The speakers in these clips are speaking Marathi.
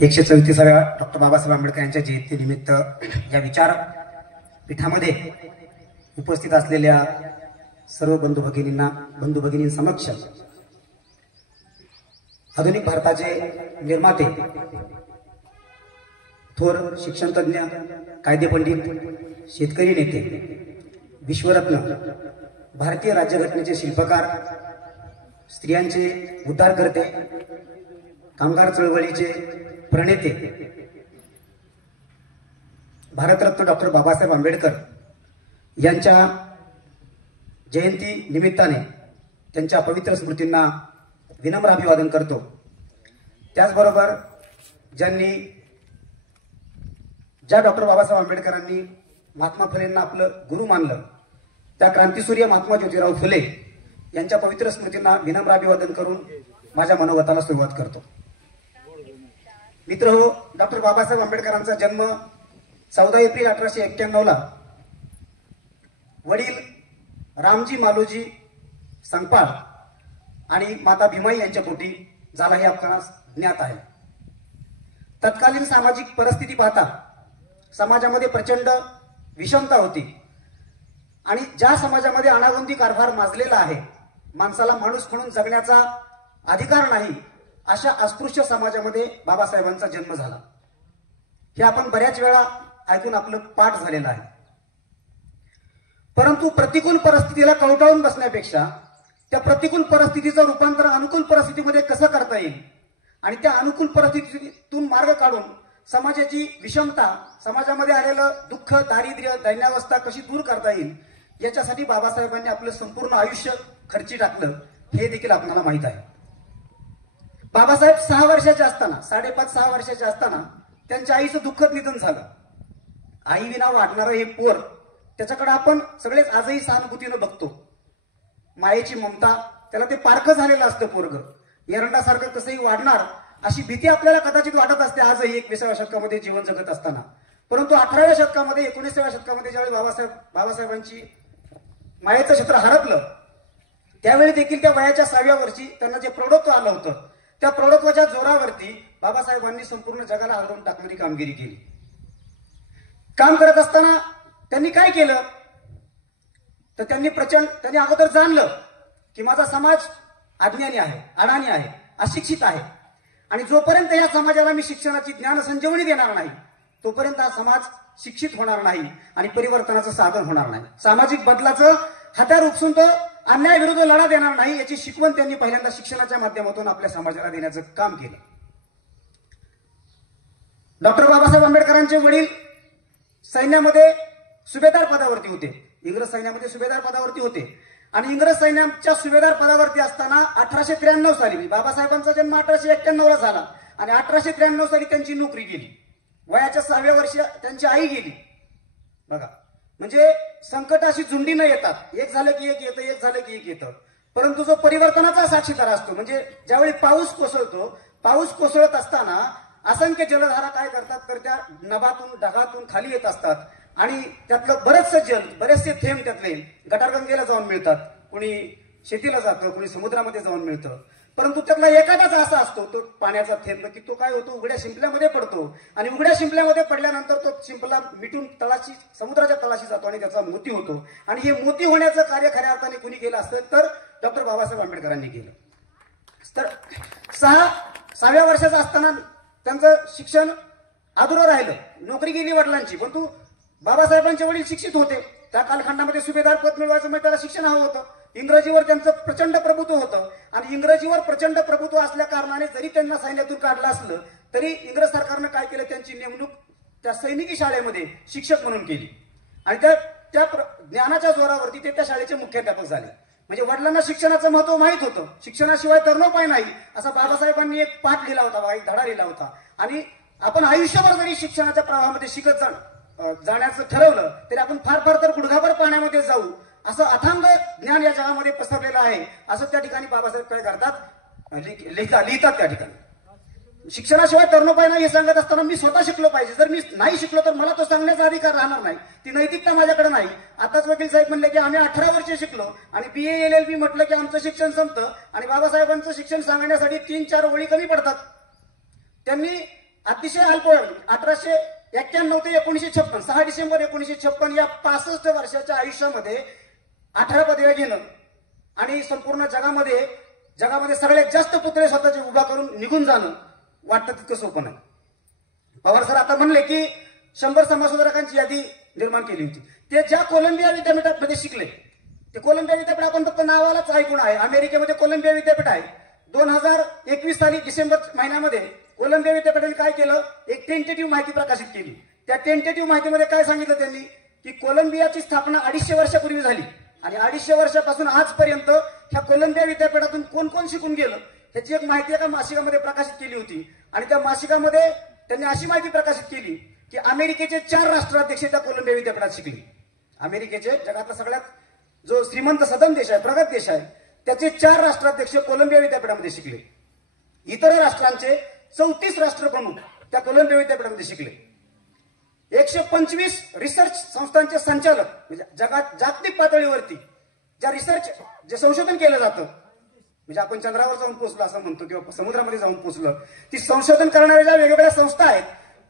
134व्या डॉक्टर बाबासाहेब आंबेडकर यांच्या जयंतीनिमित्त या विचारपीठामध्ये उपस्थित असलेल्या सर्व बंधू भगिनींसमक्ष आधुनिक भारताचे निर्माते, थोर शिक्षणतज्ञ, कायदेपंडित, शेतकरी नेते, विश्वरत्न, भारतीय राज्यघटनेचे शिल्पकार, स्त्रियांचे उद्धारकर्ते, कामगार चळवळीचे प्रणेते, भारतरत्न डॉक्टर बाबासाहेब आंबेडकर यांच्या जयंती निमित्ताने त्यांच्या पवित्र स्मृतींना विनम्र अभिवादन करतो। त्याचबरोबर ज्या डॉक्टर बाबासाहेब आंबेडकरांनी महात्मा फुलेंना आपलं गुरु मानलं, त्या क्रांतीसूर्य महात्मा ज्योतिराव फुले यांच्या पवित्र स्मृतींना विनम्र अभिवादन करून माझ्या मनोगताला सुरुवात करतो। मित्रहो, डॉक्टर बाबासाहेब आंबेडकरांचा जन्म 14 एप्रिल 1891 ला वडील रामजी मालोजी संगपाळ आणि माता भीमाई यांच्या पोटी झाला हे आपणास ज्ञात आहे। तत्कालीन सामाजिक परिस्थिती पाहता समाजामध्ये प्रचंड विषमता होती आणि ज्या समाजामध्ये अनागोंदी कारभार माजलेला आहे, माणसाला माणूस म्हणून जगण्याचा अधिकार नाही, अशा अस्पृश्य समाजामध्ये बाबासाहेबांचा जन्म झाला। हे आपण बऱ्याच वेळा ऐकून आपलं पाठ झालेलं आहे। परंतु प्रतिकूल परिस्थितीला कवटाळून बसण्यापेक्षा त्या प्रतिकूल परिस्थितीचं रूपांतर अनुकूल परिस्थितीमध्ये कसं करता येईल आणि त्या अनुकूल परिस्थितीतून मार्ग काढून समाजाची विषमता, समाजामध्ये आलेलं दुःख, दारिद्र्य, दैन्यावस्था कशी दूर करता येईल, याच्यासाठी बाबासाहेबांनी आपलं संपूर्ण आयुष्य खर्ची टाकलं, हे देखील आपल्याला माहित आहे। बाबासाहेब 6 वर्षाचे असताना, 5.5-6 वर्षाचे असताना त्यांच्या आईचं दुःखद निधन झालं। आई विना वाढणारं हे पोर, त्याच्याकडे आपण सगळेच आजही सहानुभूतीनं बघतो। मायेची ममता, त्याला ते पारखं झालेलं असतं पोरग, एरंडासारखं कसंही वाढणार अशी भीती आपल्याला कदाचित वाटत असते आजही 21व्या शतकामध्ये जीवन जगत असताना। परंतु 18व्या शतकामध्ये, 19व्या शतकामध्ये ज्यावेळी बाबासाहेबांची मायेचं क्षेत्र हरपलं, त्यावेळी देखील त्या वयाच्या 6व्या वर्षी त्यांना जे प्रौढत्व आलं होतं, त्या प्रौढत्वाच्या जोरावरती बाबासाहेबांनी संपूर्ण जगाला हलवून टाकणारी कामगिरी केली। काम करत असताना त्यांनी काय केलं तर त्यांनी अगोदर जाणलं की माझा समाज अज्ञानी आहे, अडाणी आहे, अशिक्षित आहे आणि जोपर्यंत या समाजाला मी शिक्षणाची ज्ञान संजीवनी देणार नाही, तोपर्यंत हा समाज शिक्षित होणार नाही आणि परिवर्तनाचं साधन होणार नाही। सामाजिक बदलाचं हत्यार उपसून तो अन्यायाविरुद्ध लढा देणार नाही, याची शिकवण त्यांनी पहिल्यांदा शिक्षणाच्या माध्यमातून आपल्या समाजाला देण्याचं काम केलं। डॉक्टर बाबासाहेब आंबेडकरांचे वडील सैन्यामध्ये सुभेदार पदावरती होते, इंग्रज सैन्यामध्ये सुभेदार पदावरती होते आणि इंग्रज सैन्याच्या सुभेदार पदावरती असताना 1893 साली, बाबासाहेबांचा जन्म 1891 ला झाला आणि 1893 साली त्यांची नोकरी गेली। वयाच्या 6व्या वर्षी त्यांची आई गेली। बघा, म्हणजे संकट अशी झुंडीनं येतात, एक झालं की एक येतं, एक झालं की एक येतं, परंतु जो परिवर्तनाचा साक्षीदार असतो, म्हणजे ज्यावेळी पाऊस कोसळतो, पाऊस कोसळत असताना असंख्य जलधारा काय करतात तर त्या नभातून, ढगातून खाली येत असतात आणि त्यातलं बरेचसे थेंब त्यातले गटारगंगेला जाऊन मिळतात, कोणी शेतीला जातं, कोणी समुद्रामध्ये जाऊन मिळतं, परंतु त्यातला एखादाच असा असतो तो पाण्याचा थेंब की तो काय होतो, उघड्या शिंपल्यामध्ये पडतो आणि उघड्या शिंपल्यामध्ये पडल्यानंतर तो शिंपला मिटून समुद्राच्या तळाशी जातो आणि त्याचा मोती होतो। आणि हे मोती होण्याचं कार्य खऱ्या अर्थाने कुणी केलं असतं तर डॉक्टर बाबासाहेब आंबेडकरांनी केलं। तर 6व्या वर्षाचं असताना त्यांचं शिक्षण अधुरं राहिलं, नोकरी गेली वडिलांची, परंतु बाबासाहेबांचे वडील शिक्षित होते। त्या कालखंडामध्ये सुभेदार पद मिळवायचं म्हणजे त्याला शिक्षण हवं होतं। इंग्रजीवर त्यांचं प्रचंड प्रभुत्व होतं आणि इंग्रजीवर प्रचंड प्रभुत्व असल्या कारणाने जरी त्यांना सैन्यातून काढलं असलं तरी इंग्रज सरकारनं काय केलं, त्यांची नेमणूक त्या सैनिकी शाळेमध्ये शिक्षक म्हणून केली आणि त्या ज्ञानाच्या जोरावरती ते त्या शाळेचे मुख्याध्यापक झाले। म्हणजे वडिलांना शिक्षणाचं महत्व माहित होतं, शिक्षणाशिवाय तरणोपाय नाही असा बाबासाहेबांनी एक पाठ लिहिला होता, एक धडा लिहिला होता। आणि आपण आयुष्यभर जरी शिक्षणाच्या प्रवाहामध्ये शिकत जाण्याचं ठरवलं तरी आपण फार तर गुडघाभर पाण्यामध्ये जाऊ, असं अथांग ज्ञान या जगामध्ये पसरलेलं आहे, असं त्या ठिकाणी बाबासाहेब काय करतात, लिहितात त्या ठिकाणी। शिक्षणाशिवाय तरणोपाय नाही हे सांगत असताना मी स्वतः शिकलो पाहिजे, जर मी नाही शिकलो तर मला तो सांगण्याचा अधिकार राहणार नाही, ती नैतिकता माझ्याकडे नाही। आताच वकील साहेब म्हणले की आम्ही 18 वर्ष शिकलो आणि BA LLB म्हटलं की आमचं शिक्षण संपतं आणि बाबासाहेबांचं शिक्षण सांगण्यासाठी 3-4 ओळी कमी पडतात। त्यांनी अतिशय अल्प 1891 ते 1956 6 डिसेंबर 1956 या 65 वर्षाच्या आयुष्यामध्ये 18 पदव्या घेणं आणि संपूर्ण जगामध्ये सगळ्यात जास्त पुतळे स्वतःचे उभा करून निघून जाणं वाटतं तितकं सोपं नाही. पवार सर आता म्हणले की 100 समाजसुधारकांची यादी निर्माण केली होती. ते ज्या कोलंबिया विद्यापीठामध्ये शिकले, ते कोलंबिया विद्यापीठ आपण फक्त नावालाच ऐकून आहे. अमेरिकेमध्ये कोलंबिया विद्यापीठ आहे. 2021 साली डिसेंबर महिन्यामध्ये कोलंबिया विद्यापीठाने काय केलं, एक टेंटेटिव्ह माहिती प्रकाशित केली. त्या टेंटेटिव्ह माहितीमध्ये काय सांगितलं त्यांनी की कोलंबियाची स्थापना 250 वर्षापूर्वी झाली आणि 250 वर्षापासून आजपर्यंत ह्या कोलंबिया विद्यापीठातून कोण कोण शिकून गेलं ह्याची एक माहिती एका मासिकामध्ये प्रकाशित केली होती. आणि त्या मासिकामध्ये त्यांनी अशी माहिती प्रकाशित केली की अमेरिकेचे 4 राष्ट्राध्यक्ष त्या कोलंबिया विद्यापीठात शिकले. अमेरिकेचे जगातला सगळ्यात जो श्रीमंत सदन देश आहे, प्रगत देश आहे, त्याचे 4 राष्ट्राध्यक्ष कोलंबिया विद्यापीठामध्ये शिकले. इतर राष्ट्रांचे 34 राष्ट्रप्रमुख त्या कोलंबिया विद्यापीठामध्ये शिकले. 125 रिसर्च संस्थांचे संचालक म्हणजे जगात जागतिक पातळीवरती जे संशोधन केलं जातं, म्हणजे आपण चंद्रावर जाऊन पोहोचलो असं म्हणतो किंवा समुद्रामध्ये जाऊन पोहोचलो, ती संशोधन करणाऱ्या ज्या वेगवेगळ्या संस्था आहेत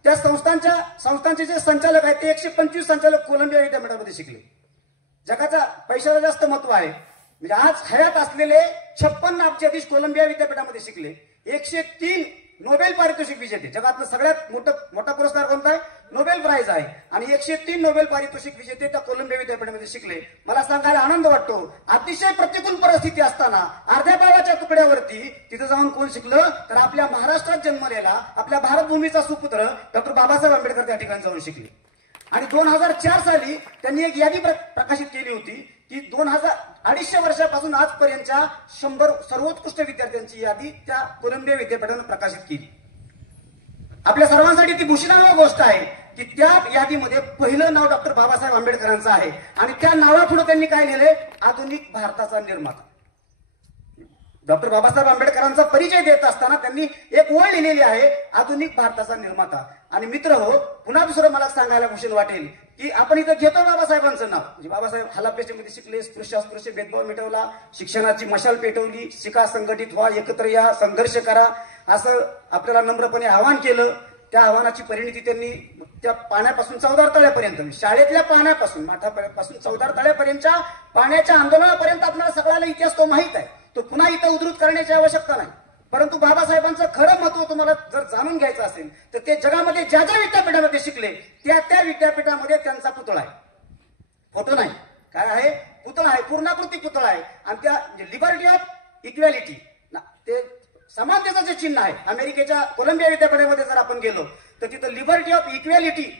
त्या संस्थांचे जे संचालक आहेत ते 125 संचालक कोलंबिया विद्यापीठामध्ये शिकले. जगाचा पैशाला जास्त महत्व आहे. म्हणजे आज हयात असलेले 56 अब्जाधीश कोलंबिया विद्यापीठामध्ये शिकले. 103 नोबेल पारितोषिक विजेते, जगातलं सगळ्यात मोठा पुरस्कार कोणता आहे, नोबेल प्राइज आहे, आणि 103 नोबेल पारितोषिक विजेते त्या कोलंबिया विद्यापीठामध्ये शिकले. मला सांगायला आनंद वाटतो, अतिशय प्रतिकूल परिस्थिती असताना अर्ध्या पावाच्या तुकड्यावरती तिथं जाऊन कोण शिकलं तर आपल्या महाराष्ट्रात जन्मलेला आपल्या भारतभूमीचा सुपुत्र डॉक्टर बाबासाहेब आंबेडकर त्या ठिकाणी जाऊन शिकले. आणि 2004 साली त्यांनी एक यादी प्रकाशित केली होती की 250 वर्षापासून आजपर्यंतच्या 100 सर्वोत्कृष्ट विद्यार्थ्यांची यादी त्या कोलंबिया विद्यापीठाने प्रकाशित केली. आपल्या सर्वांसाठी ती भूषणावह गोष्ट आहे की त्या यादीमध्ये पहिलं नाव डॉक्टर बाबासाहेब आंबेडकरांचं आहे. आणि त्या नावापुढे त्यांनी काय लिहिले, आधुनिक भारताचा निर्माता. डॉक्टर बाबासाहेब आंबेडकरांचा परिचय देत असताना त्यांनी एक ओळ लिहिलेली आहे, आधुनिक भारताचा निर्माता. आणि मित्र हो, पुन्हा दुसरं मला सांगायला भूषण वाटेल की आपण इथं घेतो बाबासाहेबांचं नाव, म्हणजे बाबासाहेब हलापेशेमध्ये शिकले, स्पृश्यास्पृश्य भेदभाव मिटवला, शिक्षणाची मशाल पेटवली, शिका, संघटित व्हा, एकत्र या, संघर्ष करा, असं आपल्याला नम्रपणे आवाहन केलं. त्या आव्हानाची परिणिती त्यांनी त्या पाण्यापासून चौदार तळ्यापर्यंत, शाळेतल्या पाण्यापासून माठापासून चौदार तळ्यापर्यंतच्या पाण्याच्या आंदोलनापर्यंत आपल्याला सगळ्याला इतिहास तो माहित आहे. तो पुन्हा इथं उद्धृत करण्याची आवश्यकता नाही. परंतु बाबासाहेबांचं खरं महत्व तुम्हाला जर जाणून घ्यायचं असेल तर ते जगामध्ये ज्या विद्यापीठामध्ये शिकले त्या विद्यापीठामध्ये त्यांचा पुतळा आहे. फोटो नाही, काय आहे, पुतळा आहे, पूर्णाकृती पुतळा आहे. आणि त्या लिबर्टी ऑफ इक्वॅलिटी, ते समानतेचं जे चिन्ह आहे, अमेरिकेच्या कोलंबिया विद्यापीठामध्ये जर आपण गेलो तर तिथं लिबर्टी ऑफ इक्वॅलिटी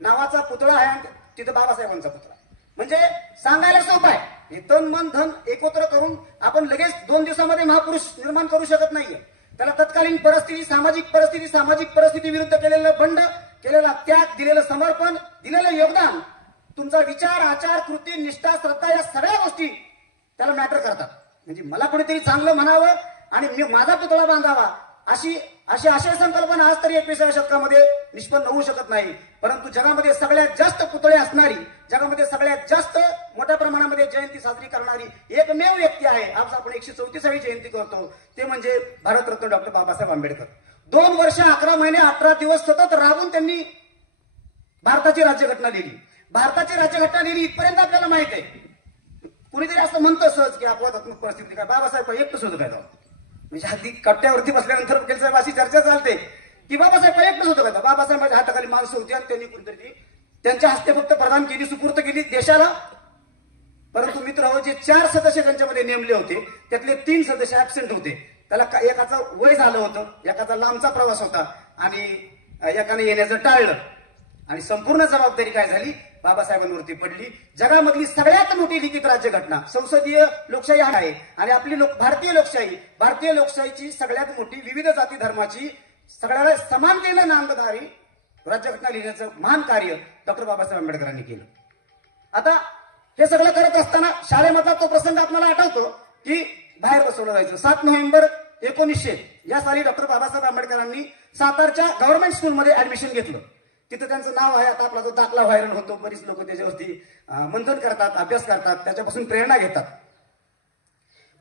नावाचा पुतळा आहे आणि तिथं बाबासाहेबांचा पुतळा. म्हणजे सांगायला सोपं आहे, हे तन मन धन एकत्र करून आपण लगेच 2 दिवसामध्ये महापुरुष निर्माण करू शकत नाहीये. त्याला तत्कालीन परिस्थिती, सामाजिक परिस्थिती विरुद्ध केलेलं बंड, केलेला त्याग, दिलेलं समर्पण, दिलेलं योगदान, तुमचा विचार, आचार, कृती, निष्ठा, श्रद्धा या सगळ्या गोष्टी त्याला मॅटर करतात. म्हणजे मला कुणीतरी चांगलं म्हणावं आणि माझा पुतळा बांधावा अशी आशय संकल्पना आज तरी 21व्या शतकामध्ये निष्पन्न होऊ शकत नाही. परंतु जगामध्ये सगळ्यात जास्त पुतळे असणारी, जगामध्ये सगळ्यात जास्त मोठ्या प्रमाणामध्ये जयंती साजरी करणारी एकमेव व्यक्ती आहे. आज आपण 134वी जयंती करतो, ते म्हणजे भारतरत्न डॉक्टर बाबासाहेब आंबेडकर. 2 वर्ष 11 महिने 18 दिवस सतत राबून त्यांनी भारताची राज्यघटना लिहिली. भारताची राज्यघटना लिहिली इथपर्यंत आपल्याला माहित आहे. कुणीतरी असं म्हणतं सहज की अपवादात्मक परिस्थिती काय बाबासाहेब एकटंच होतं काय, म्हणजे अगदी कट्ट्यावरती बसल्यानंतर वकील साहेब अशी चर्चा चालते की बाबासाहेब एकटंच होतं का. बाबासाहेबांच्या हाताखाली माणसं होती आणि त्यांनी कुठेतरी त्यांच्या हस्ते फक्त प्रदान केली, सुपूर्त केली देशाला. परंतु मित्र हो, जे 4 सदस्य त्यांच्यामध्ये नेमले होते त्यातले 3 सदस्य ऍबसेंट होते. त्याला एकाचं वय झालं होतं, एकाचा लांबचा प्रवास होता आणि एकाने येण्याचं टाळलं. आणि संपूर्ण जबाबदारी काय झाली, बाबासाहेबांवरती पडली. जगामधली सगळ्यात मोठी लिखित राज्यघटना संसदीय लोकशाही आहे आणि आपली भारतीय लोकशाहीची सगळ्यात मोठी विविध जाती धर्माची सगळ्याला समानतेने नांदणारी राज्यघटना लिहिण्याचं महान कार्य डॉक्टर बाबासाहेब आंबेडकरांनी केलं. आता हे सगळं करत असताना शाळेमधला तो प्रसंग आपल्याला आठवतो की बाहेर बसवलं जायचं. 7 नोव्हेंबर 1900 या साली डॉक्टर बाबासाहेब आंबेडकरांनी सातारच्या गव्हर्नमेंट स्कूलमध्ये ऍडमिशन घेतलं. तिथं त्यांचं नाव आहे. आता आपला जो दाखला व्हायरल होतो, बरीच लोक त्याच्यावरती मंथन करतात, अभ्यास करतात, त्याच्यापासून प्रेरणा घेतात.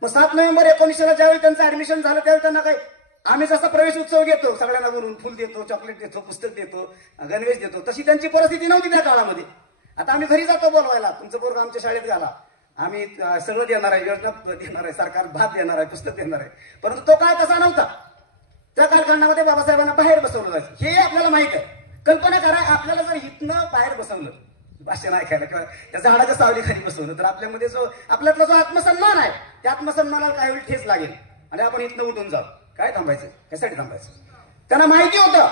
मग 7 नोव्हेंबर 1900 ज्यावेळी त्यांचं ऍडमिशन झालं त्यावेळी त्यांना काय आम्ही जसा प्रवेश उत्सव घेतो, सगळ्यांना बोलून फुल देतो, चॉकलेट देतो, पुस्तक देतो, गणवेश देतो, तशी त्यांची परिस्थिती नव्हती त्या काळामध्ये. आता आम्ही घरी जातो बोलवायला, तुमचं पोरग आमच्या शाळेत घाला, आम्ही सगळं देणार आहे, योजना देणार आहे, सरकार भात देणार आहे, पुस्तक देणार आहे. परंतु तो काळ तसा नव्हता. त्या कालखंडामध्ये बाबासाहेबांना बाहेर बसवलं जायचं, हे आपल्याला माहित आहे. कल्पना करा, आपल्याला जर इथनं बाहेर बसवलं, भाषण ऐकायला किंवा त्या झाडाच्या सावलीखाली बसवलं, तर आपल्यामध्ये जो आपल्यातला जो आत्मसन्मान आहे, त्या आत्मसन्मानाला काही वेळ ठेच लागेल आणि आपण इथनं उठून जाऊ. काय थांबायचं, कशासाठी थांबायचं? त्यांना माहिती होतं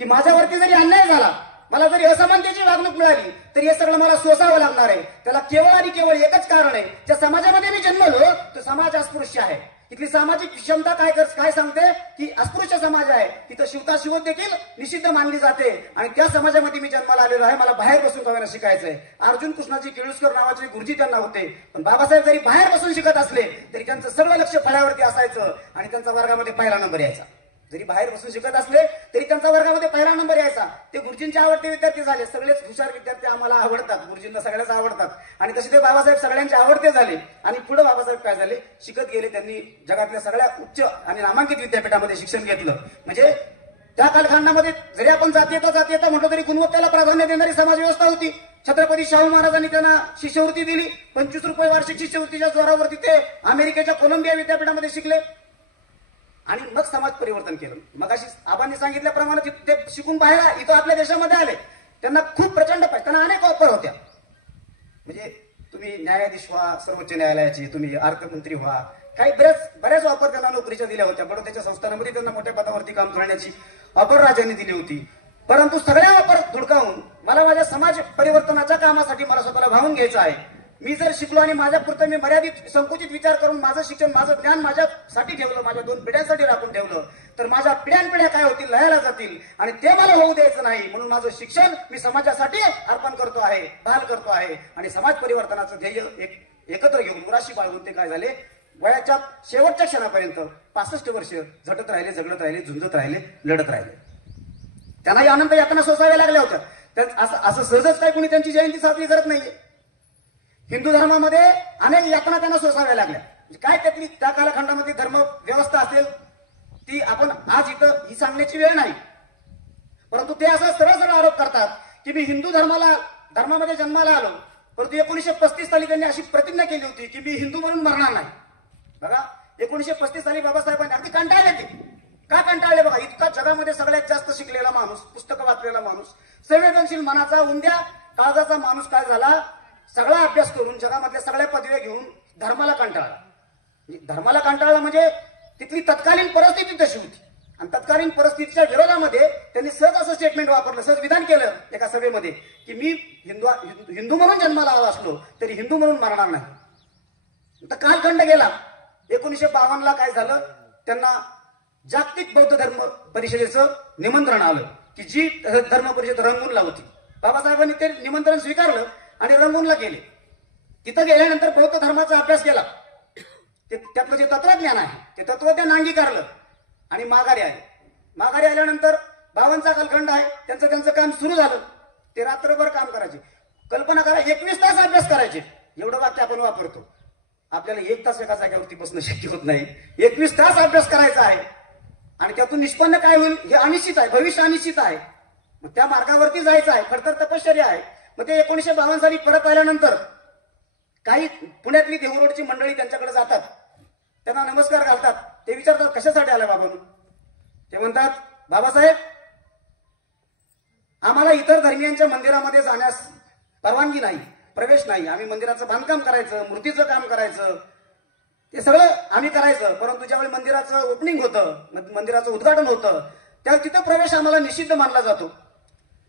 की माझ्यावरती जरी अन्याय झाला, मला जरी असमानतेची वागणूक मिळाली, तरी हे सगळं मला सोसावं लागणार आहे. त्याला केवळ आणि केवळ एकच कारण आहे, ज्या समाजामध्ये मी जन्मलो तो समाज अस्पृश्य आहे. इथली सामाजिक क्षमता काय सांगते की अस्पृश्य समाज आहे, तिथं शिवता शिवत देखील निषिद्ध मानली जाते. आणि त्या समाजामध्ये मी जन्माला आलेलो आहे, मला बाहेर बसून कवायला शिकायचंय. अर्जुन कृष्णाजी केळुसकर नावाचे गुरुजी त्यांना होते, पण बाबासाहेब जरी बाहेर बसून शिकत असले तरी त्यांचं सगळं लक्ष फळ्यावरती असायचं आणि त्यांचा वर्गामध्ये पहिला नंबर यायचा. जरी बाहेर बसून शिकत असले तरी त्यांचा वर्गामध्ये पहिला नंबर यायचा. ते गुरुजींचे आवडते विद्यार्थी झाले. सगळेच हुशार विद्यार्थी आम्हाला आवडतात, गुरुजींना सगळ्याच आवडतात. आणि तसे ते बाबासाहेब सगळ्यांचे आवडते झाले. आणि पुढे बाबासाहेब काय झाले, शिकत गेले. त्यांनी जगातल्या सगळ्या उच्च आणि नामांकित विद्यापीठामध्ये शिक्षण घेतलं. म्हणजे त्या कालखंडामध्ये जरी आपण जातीयता म्हटलं तरी गुणवत्तेला प्राधान्य देणारी समाज व्यवस्था होती. छत्रपती शाहू महाराजांनी त्यांना शिष्यवृत्ती दिली. 25 रुपये वार्षिक शिष्यवृत्तीच्या जोरावरती ते अमेरिकेच्या कोलंबिया विद्यापीठामध्ये शिकले आणि मग समाज परिवर्तन केलं. मग अशी आबांनी सांगितल्याप्रमाणे ते शिकून बाहेर इथं आपल्या देशामध्ये आले. त्यांना खूप प्रचंड त्यांना अनेक ऑफर होत्या. म्हणजे तुम्ही न्यायाधीश व्हा सर्वोच्च न्यायालयाचे, तुम्ही अर्थमंत्री व्हा, काही बऱ्याच ऑफर त्यांना नोकरीच्या दिल्या होत्या. बडोद्याच्या संस्थानामध्ये त्यांना मोठ्या पदावरती काम करण्याची ऑफर राजांनी दिली होती. परंतु सगळ्या ऑफर धुडकावून मला माझ्या समाज परिवर्तनाच्या कामासाठी मला स्वतःला भावून घ्यायचं आहे. मी जर शिकलो आणि माझ्या पुरतं मी मर्यादित संकुचित विचार करून माझं शिक्षण माझं ज्ञान माझ्यासाठी ठेवलं, माझ्या 2 पिढ्यांसाठी राखून ठेवलं, तर माझ्या पिढ्यानपिढ्या काय होतील, लयाला जातील आणि ते मला होऊ द्यायचं नाही. म्हणून माझं शिक्षण मी समाजासाठी अर्पण करतो आहे, बहाल करतो आहे. आणि समाज परिवर्तनाचं ध्येय एकत्र घेऊन मुराशी बाळगून ते काय झाले, वयाच्या शेवटच्या क्षणापर्यंत 65 वर्ष झटत राहिले, जगत राहिले, झुंजत राहिले, लढत राहिले. त्यांनाही अनंत यातना सोसाव्या लागल्या होत्या. असं सहजच काय कोणी त्यांची जयंती साजरी करत नाहीये. हिंदू धर्मामध्ये अनेक यातना त्यांना सोसाव्या लागल्या. काय त्यातली त्या कालखंडामध्ये धर्म व्यवस्था असेल ती आपण आज इथं ही सांगण्याची वेळ नाही. परंतु ते असा सरळ सरळ आरोप करतात की मी हिंदू धर्मामध्ये जन्माला आलो, परंतु 1935 साली त्यांनी अशी प्रतिज्ञा केली होती की मी हिंदू म्हणून मरणार नाही. बघा 1935 साली बाबासाहेबांनी अगदी कंटाळले. ते का कंटाळले बघा, इतका जगामध्ये सगळ्यात जास्त शिकलेला माणूस, पुस्तकं वाचलेला माणूस, संवेदनशील मनाचा, उंद्या काळजाचा माणूस काय झाला, सगळा अभ्यास करून जगामधल्या सगळ्या पदव्या घेऊन धर्माला कंटाळला. धर्माला कंटाळला म्हणजे तिथली तत्कालीन परिस्थिती तशी होती. आणि तत्कालीन परिस्थितीच्या विरोधामध्ये त्यांनी सहज असं स्टेटमेंट वापरलं, सहज विधान केलं एका सभेमध्ये की मी हिंदू म्हणून जन्माला आला असलो तरी हिंदू म्हणून मरणार नाही. तर कालखंड गेला. 1952ला काय झालं, त्यांना जागतिक बौद्ध धर्म परिषदेचं निमंत्रण आलं की जी धर्म परिषद रंगूनला होती. बाबासाहेबांनी ते निमंत्रण स्वीकारलं आणि रंगूनला गेले. तिथं गेल्यानंतर बौद्ध धर्माचा अभ्यास केला. त्यातलं जे तत्वज्ञान आहे ते तत्वज्ञान अंगीकारलं आणि माघारी आले. माघारी आल्यानंतर 52चा कालखंड आहे, त्यांचं काम सुरू झालं. ते रात्रभर काम करायचे. कल्पना करा, 21 तास अभ्यास करायचे. एवढं वाक्य आपण वापरतो, आपल्याला 1 तास एका जागेवरती बसणं शक्य होत नाही. 21 तास अभ्यास करायचा आहे आणि त्यातून निष्पन्न काय होईल हे अनिश्चित आहे, भविष्य अनिश्चित आहे. मग त्या मार्गावरती जायचं आहे, खडतर तपश्चर्या आहे. मग ते 1952 साली परत आल्यानंतर काही पुण्यातली देहरोडची मंडळी त्यांच्याकडे जातात, त्यांना नमस्कार घालतात. ते विचारतात कशासाठी आला बाबांनो. ते म्हणतात बाबासाहेब आम्हाला इतर धर्मियांच्या मंदिरामध्ये जाण्यास परवानगी नाही, प्रवेश नाही. आम्ही मंदिराचं बांधकाम करायचं, मूर्तीचं काम करायचं, ते सगळं आम्ही करायचं. परंतु ज्यावेळी मंदिराचं ओपनिंग होतं, मंदिराचं उद्घाटन होतं, त्यावेळी तिथं प्रवेश आम्हाला निषिद्ध मानला जातो.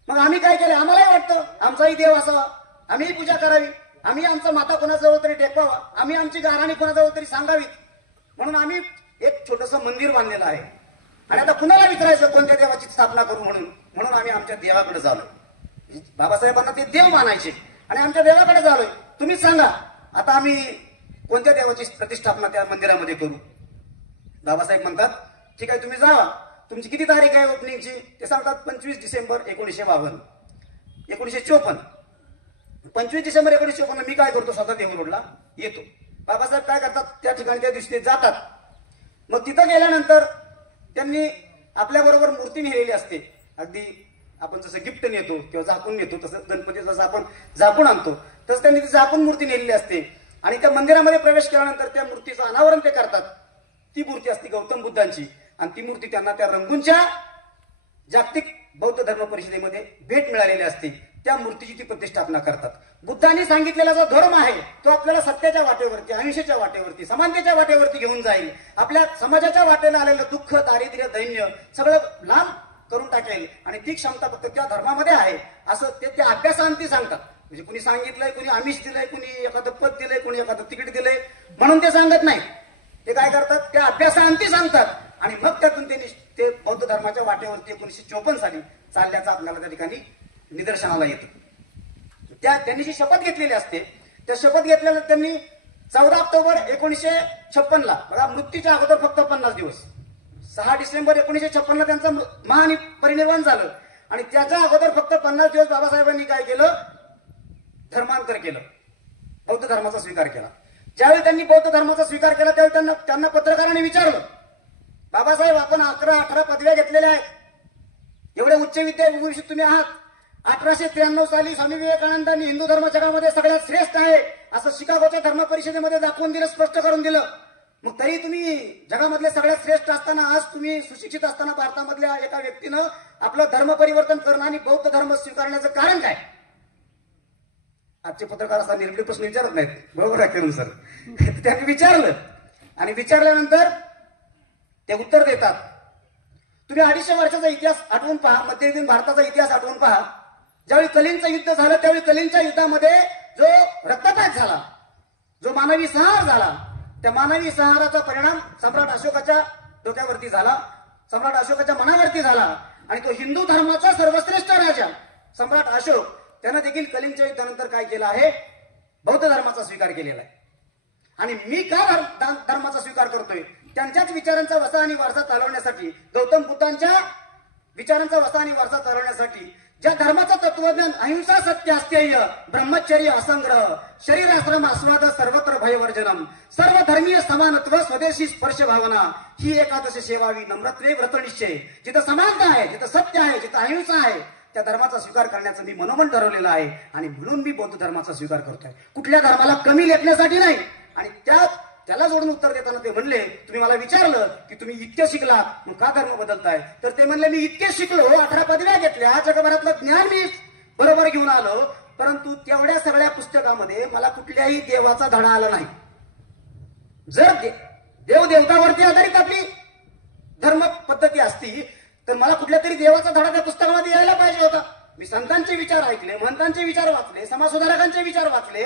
मग आम्ही काय केलं, आम्हालाही वाटतं आमचाही देव असावा, आम्हीही पूजा करावी, आम्ही आमचा माता कोणाजवळ तरी टेकवावा, आम्ही आमची गाराणी कोणाजवळ तरी सांगावी. म्हणून आम्ही एक छोटंसं मंदिर बांधलेलं आहे. आणि आता कुणाला विचारायचं कोणत्या देवाची स्थापना करू म्हणून आम्ही आमच्या देवाकडे झालो. बाबासाहेबांना ते देव मानायचे आणि आमच्या देवाकडे झालोय. तुम्हीच सांगा आता आम्ही कोणत्या देवाची प्रतिष्ठापना त्या मंदिरामध्ये करू. बाबासाहेब म्हणतात ठीक आहे तुम्ही जावा, तुमची किती तारीख आहे ओपनिंगची. ते सांगतात 25 डिसेंबर 1952. 1954 25 डिसेंबर 1954 मी काय करतो, स्वतः देहरोडला येतो. बाबासाहेब काय करतात, त्या ठिकाणी त्या दिवशी ते जातात. मग तिथं गेल्यानंतर त्यांनी आपल्याबरोबर मूर्ती नेलेली असते. अगदी आपण जसं गिफ्ट नेतो किंवा झाकून नेतो तसं गणपती जसं आपण झाकून आणतो तसं त्यांनी ती झाकून मूर्ती नेलेली असते. आणि त्या मंदिरामध्ये प्रवेश केल्यानंतर त्या मूर्तीचं अनावरण ते करतात. ती मूर्ती असते गौतम बुद्धांची आणि ती मूर्ती त्यांना त्या रंगूनच्या जागतिक बौद्ध धर्म परिषदेमध्ये भेट मिळालेली असते. त्या मूर्तीची ती प्रतिष्ठापना करतात. बुद्धांनी सांगितलेला जो धर्म आहे तो आपल्याला सत्याच्या वाटेवरती, अहिंसेच्या वाटेवरती, समानतेच्या वाटेवरती घेऊन जाईल. आपल्या समाजाच्या वाटेला आलेलं दुःख, दारिद्र्य, दैन्य सगळं लांब करून टाकेल आणि ती क्षमता फक्त त्या धर्मामध्ये आहे असं ते त्या अभ्यासांती सांगतात. म्हणजे कुणी सांगितलंय, कुणी आमिष दिलंय, कुणी एखादं पद दिलंय, कुणी एखादं तिकीट दिलंय म्हणून ते सांगत नाही. ते काय करतात, त्या अभ्यासांती सांगतात आणि मग त्यातून ते बौद्ध धर्माच्या वाटेवरती 1954 साली चालल्याचं आपल्याला त्या ठिकाणी निदर्शनाला येतं. त्यांनी जी शपथ घेतलेली असते त्या शपथ घेतलेल्या त्यांनी 14 ऑक्टोबर 1956 बघा, मृत्यूच्या अगोदर फक्त 50 दिवस, 6 डिसेंबर 1956 त्यांचं महापरिनिर्वाण झालं आणि त्याच्या अगोदर फक्त 50 दिवस बाबासाहेबांनी काय केलं, धर्मांतर केलं, बौद्ध धर्माचा स्वीकार केला. ज्यावेळी त्यांनी बौद्ध धर्माचा स्वीकार केला त्यावेळी त्यांना पत्रकारांनी विचारलं, बाबासाहेब आपण 11-18 पदव्या घेतलेल्या आहेत, एवढे उच्च विद्याभूषित तुम्ही आहात, 1893 साली स्वामी विवेकानंदांनी हिंदू धर्म जगामध्ये सगळ्यात श्रेष्ठ आहे असं शिकागोच्या धर्म परिषदेमध्ये दाखवून दिलं, स्पष्ट करून दिलं. मग तरी तुम्ही जगामधले सगळ्यात श्रेष्ठ असताना, आज तुम्ही सुशिक्षित असताना भारतामधल्या एका व्यक्तीनं आपलं धर्म परिवर्तन करणं आणि बौद्ध धर्म स्वीकारण्याचं कारण काय? आजचे पत्रकार असा निर्भीड प्रश्न विचारत नाहीत, बरोबर आहे करून सर. त्यांनी विचारलं आणि विचारल्यानंतर ते उत्तर देतात. तुम्ही 250 वर्षाचा इतिहास आठवून पहा, मध्ययुगीन भारताचा इतिहास आठवून पहा. ज्यावेळी कलिंगचं युद्ध झालं त्यावेळी कलिंगच्या युद्धामध्ये जो रक्तपात झाला, जो मानवी संहार झाला, त्या मानवी संहाराचा परिणाम सम्राट अशोकाच्या डोक्यावरती झाला, सम्राट अशोकाच्या मनावरती झाला आणि तो हिंदू धर्माचा सर्वश्रेष्ठ राजा सम्राट अशोक त्यानं देखील कलिंगच्या युद्धानंतर काय केलं आहे, बौद्ध धर्माचा स्वीकार केलेला आहे. आणि मी का धर्माचा स्वीकार करतोय, त्यांच्याच विचारांचा वसा आणि वारसा चालवण्यासाठी, गौतम बुद्धांच्या विचारांचा वसा आणि वारसा चालवण्यासाठी, ज्या धर्माचं तत्वज्ञान अहिंसा, सत्य, अस्तेय, ब्रह्मचर्य, असंग्रह, शरीराश्रम, आस्वाद, सर्वत्र भयवर्जनम, सर्व धर्मीय समानत्व, स्वदेशी स्पर्श भावना, ही एकादशी सेवावी, नम्रत्वे व्रतनिश्चय, जिथं समानता आहे, जिथं सत्य आहे, जिथं अहिंसा आहे, त्या धर्माचा स्वीकार करण्याचं मी मनोमन ठरवलेलं आहे आणि म्हणून मी बौद्ध धर्माचा स्वीकार करतोय. कुठल्या धर्माला कमी लेखण्यासाठी नाही. आणि त्याला जोडून उत्तर देताना ते म्हणले, तुम्ही मला विचारलं की तुम्ही इतके शिकला मग का धर्म बदलताय, तर ते म्हणले मी इतके शिकलो, 18 पदव्या घेतल्या, जगभरातलं ज्ञान मी बरोबर घेऊन आलो, परंतु तेवढ्या सगळ्या पुस्तकामध्ये मला कुठल्याही देवाचा धडा आला नाही. जर देव देवतावरती आधारित आपली धर्म पद्धती असती तर मला कुठल्या तरी देवाचा धडा त्या पुस्तकामध्ये यायला पाहिजे होता. मी संतांचे विचार ऐकले, महंतांचे विचार वाचले, समाजसुधारकांचे विचार वाचले,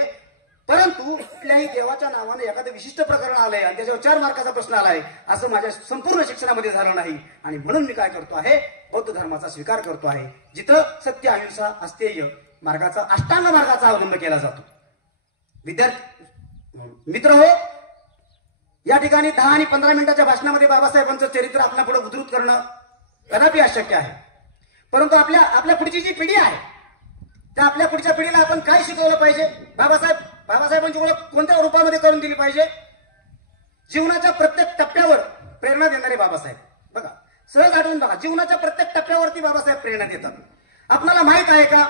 परंतु कुठल्याही देवाच्या नावाने एखादं विशिष्ट प्रकरण आलंय आणि त्याच्यावर 4 मार्काचा प्रश्न आलाय असं माझ्या संपूर्ण शिक्षणामध्ये झालं नाही. आणि म्हणून मी काय करतो आहे, बौद्ध धर्माचा स्वीकार करतो आहे, जिथं सत्य, अहिंसा, अस्तेय मार्गाचा, अष्टांग मार्गाचा अवलंब केला जातो. विद्यार्थी मित्र हो, या ठिकाणी 10 आणि 15 मिनिटाच्या भाषणामध्ये बाबासाहेबांचं चरित्र आपल्यापुढे उद्धृत करणं कदापि अशक्य आहे. परंतु आपल्या पुढची जी पिढी आहे त्या आपल्या पुढच्या पिढीला आपण काय शिकवलं पाहिजे, बाबासाहेबांची ओळख कोणत्या रूपामध्ये करून दिली पाहिजे. जीवनाच्या प्रत्येक टप्प्यावर प्रेरणा देणारे बाबासाहेब. बघा, सहज आठवून बघा, जीवनाच्या प्रत्येक टप्प्यावरती बाबासाहेब प्रेरणा देतात. आपल्याला माहित आहे का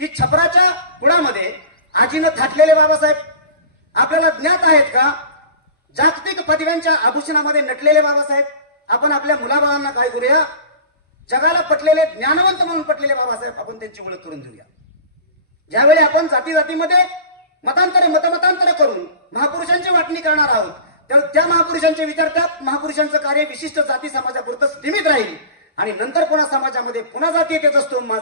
की छपराच्या कुळामध्ये आजीनं थाटलेले बाबासाहेब आपल्याला ज्ञात आहेत का, जागतिक पदव्यांच्या आभूषणामध्ये नटलेले बाबासाहेब. आपण आपल्या मुलाबाळांना काय करूया, जगाला पटलेले, ज्ञानवंत म्हणून पटलेले बाबासाहेब आपण त्यांची ओळख करून देऊया. ज्यावेळी आपण जाती जातीमध्ये मतमतांतरे करून महापुरुषांची वाटणी करणार आहोत त्या महापुरुषांचे विचार, त्या महापुरुषांचं कार्य विशिष्ट जाती समाजापुरतं सीमित राहील आणि नंतर कोणा समाजामध्ये पुन्हा जातीयतेचा स्तंभ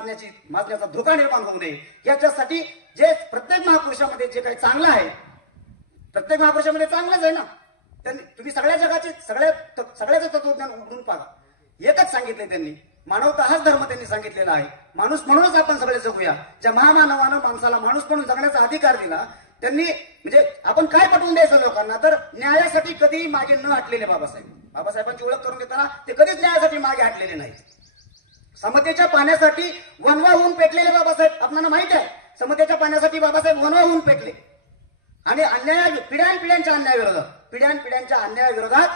माजण्याचा धोका निर्माण होऊ नये याच्यासाठी जे प्रत्येक महापुरुषामध्ये जे काही चांगलं आहे, प्रत्येक महापुरुषामध्ये चांगलंच आहे ना, तुम्ही सगळ्या जगाचे सगळ्याचं तत्वज्ञान उघडून पहा. एकच सांगितलंय त्यांनी, मानवता हाच धर्म त्यांनी सांगितलेला आहे. माणूस म्हणूनच आपण सगळे जगूया. ज्या महामानवानं माणसाला माणूस म्हणून जगण्याचा अधिकार दिला त्यांनी, म्हणजे आपण काय पटवून द्यायचं लोकांना, तर न्यायासाठी कधीही मागे न हटलेले बाबासाहेबांची ओळख करून देताना ते कधीच न्यायासाठी मागे हटलेले नाही. समतेच्या पाण्यासाठी वनवा होऊन पेटलेले बाबासाहेब, आपल्याला माहित आहे, समतेच्या पाण्यासाठी बाबासाहेब वनवा होऊन पेटले आणि पिढ्यानपिढ्यांच्या अन्यायाविरोधात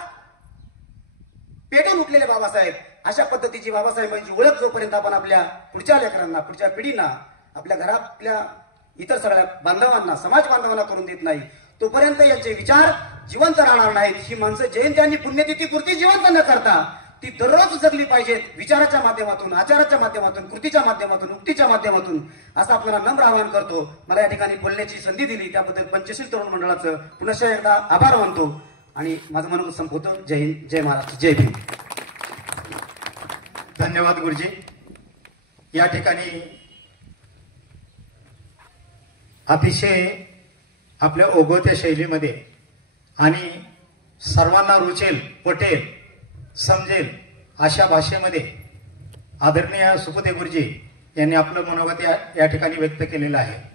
पेटून उठलेले बाबासाहेब, अशा पद्धतीची बाबासाहेबांची ओळख जोपर्यंत आपण आपल्या पुढच्या लेकरांना, पुढच्या पिढींना, आपल्या घरातल्या इतर सगळ्या बांधवांना, समाज बांधवांना करून देत नाही, तोपर्यंत यांचे विचार जिवंत राहणार नाहीत. ही माणसं जयंती आणि पुण्यतिथी पुरती जिवंत न करता ती दररोज जगली पाहिजेत, विचाराच्या माध्यमातून, आचाराच्या माध्यमातून, कृतीच्या माध्यमातून, उक्तीच्या माध्यमातून, असं आपल्याला नम्र आवाहन करतो. मला या ठिकाणी बोलण्याची संधी दिली त्याबद्दल पंचशील तरुण मंडळाचं पुनश्च एकदा आभार मानतो आणि माझं मनोगत संपवतो. जय हिंद, जय महाराष्ट्र, जय भीम. धन्यवाद गुरुजी. या ठिकाणी अतिशय आपल्या ओघवत्या शैलीमध्ये आणि सर्वांना रुचेल, पटेल, समजेल अशा भाषेमध्ये आदरणीय सुपते गुरुजी यांनी आपलं मनोगत या ठिकाणी व्यक्त केलेलं आहे.